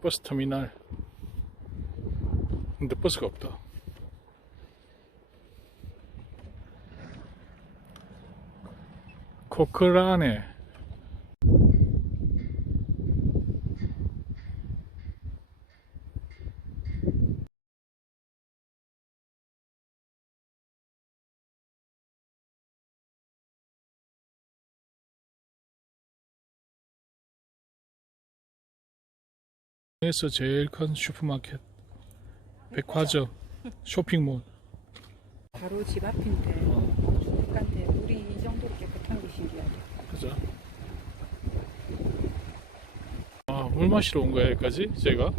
버스 터미널. 근데 버스가 없다. 코크라네. 에서 제일 큰 슈퍼마켓, 백화점, 쇼핑몰. 바로 집 앞인데 어, 깨끗한데 물이 이 정도로 깨끗한 게 신기하다. 그죠? 아, 물 마시러 온 거야, 여기까지? 제가?